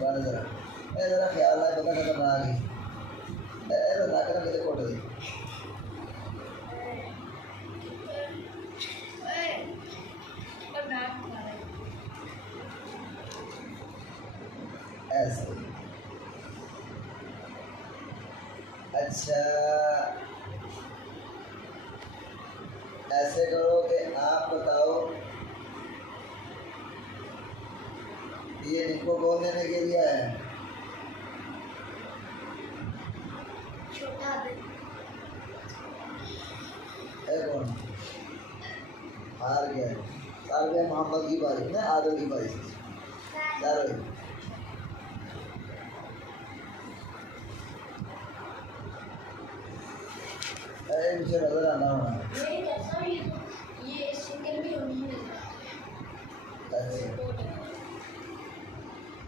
गाने जरा ए जरा ख्याल है पता खतरनाक ही ए तो ना करना कितने कोट दी ऐसे अच्छा ऐसे करो कि आप बताओ ये निको कौन देने के लिए है छोटा कौन हार गया मोहम्मद की बारी ना आदल की बारी चारों मुझे नजर आना होना